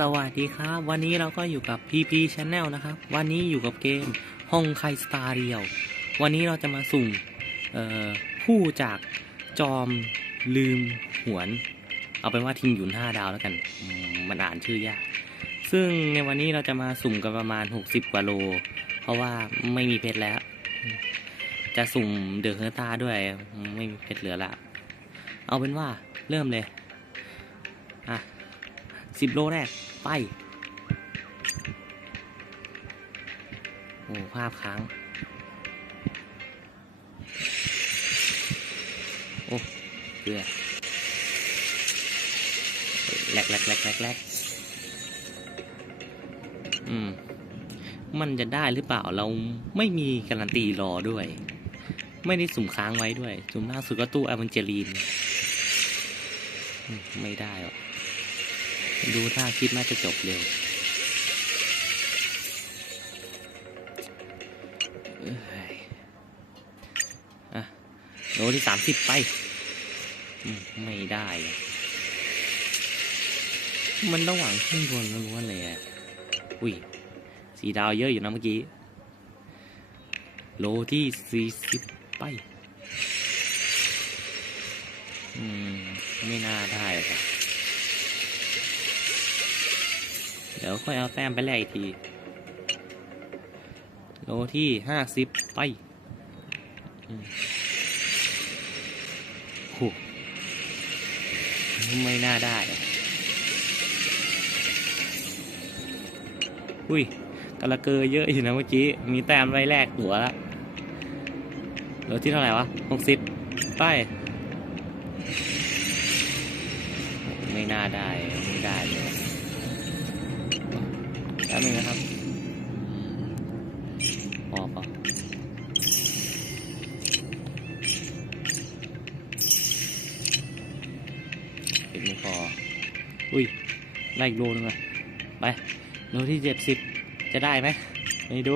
สวัสดีครับ วันนี้เราก็อยู่กับ PP Channel นะครับ วันนี้อยู่กับเกมห้องไคสตาร์เดียว วันนี้เราจะมาสุ่มผู้จากจอมลืมหวน เอาเป็นว่าทิงหยุนห้าดาวแล้วกันมมันอ่านชื่อยาก ซึ่งในวันนี้เราจะมาสุ่มกันประมาณ 60 กว่าโล เพราะว่าไม่มีเพชรแล้ว จะสุ่มเดอะเฮอร์ตาด้วยไม่มีเพชรเหลือละ เอาเป็นว่าเริ่มเลย อะ สิบโลแรก ไป โอ้ภาพค้าง โอ้เกลือแหลกแหลกแหลกแหลกแหลกอืม มันจะได้หรือเปล่าเราไม่มีการันตีรอด้วย ไม่ได้สุ่มค้างไว้ด้วย สุ่มล่าสุดก็ตู้อ v วนเจลีน ไม่ได้หรอก ดูท่าคลิปน่าจะจบเร็วเอ้ยอะโลที่สามสิบไป ไม่ได้ มันระหว่างขึ้นบนล้วนเลยอะอุ้ย สีดาวเยอะอยู่นะเมื่อกี้ โลที่สี่สิบไป อืม ไม่น่าได้หรอ เดี๋ยวค่อยเอาแต้มไปแลกอีกที โลที่ห้าสิบไปอืมโหไม่น่าได้ อุ้ยกระเกอเยอะอยู่นะเมื่อกี้ มีแต้มไว้แลกหัวละโลที่เท่าไหร่วะหกสิบไป ไม่น่าได้ ไม่ได้เลย แป๊บนึงนะครับพอพอเก็บไม่พออุ้ยไล่อีกโลนึงอะไปโลที่เจ็ดสิบจะได้ไหมไม่ดู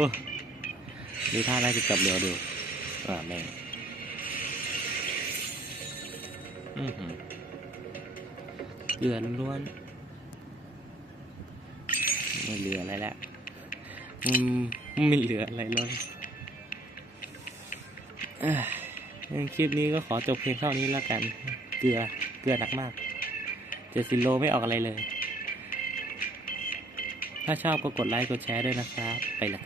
ดูท่าน่าจะกลับเร็วดูอ่าแม่งอือหือเดือดล้วน ไม่เหลืออะไรแล้วอืมไม่เหลืออะไรเลยเอ้ยงั้นคลิปนี้ก็ขอจบเพียงเท่านี้แล้วกัน เกลือ เกลือหนักมาก เจ็ดสิโลไม่ออกอะไรเลย ถ้าชอบก็กดไลค์ กดแชร์ด้วยนะครับ ไปละ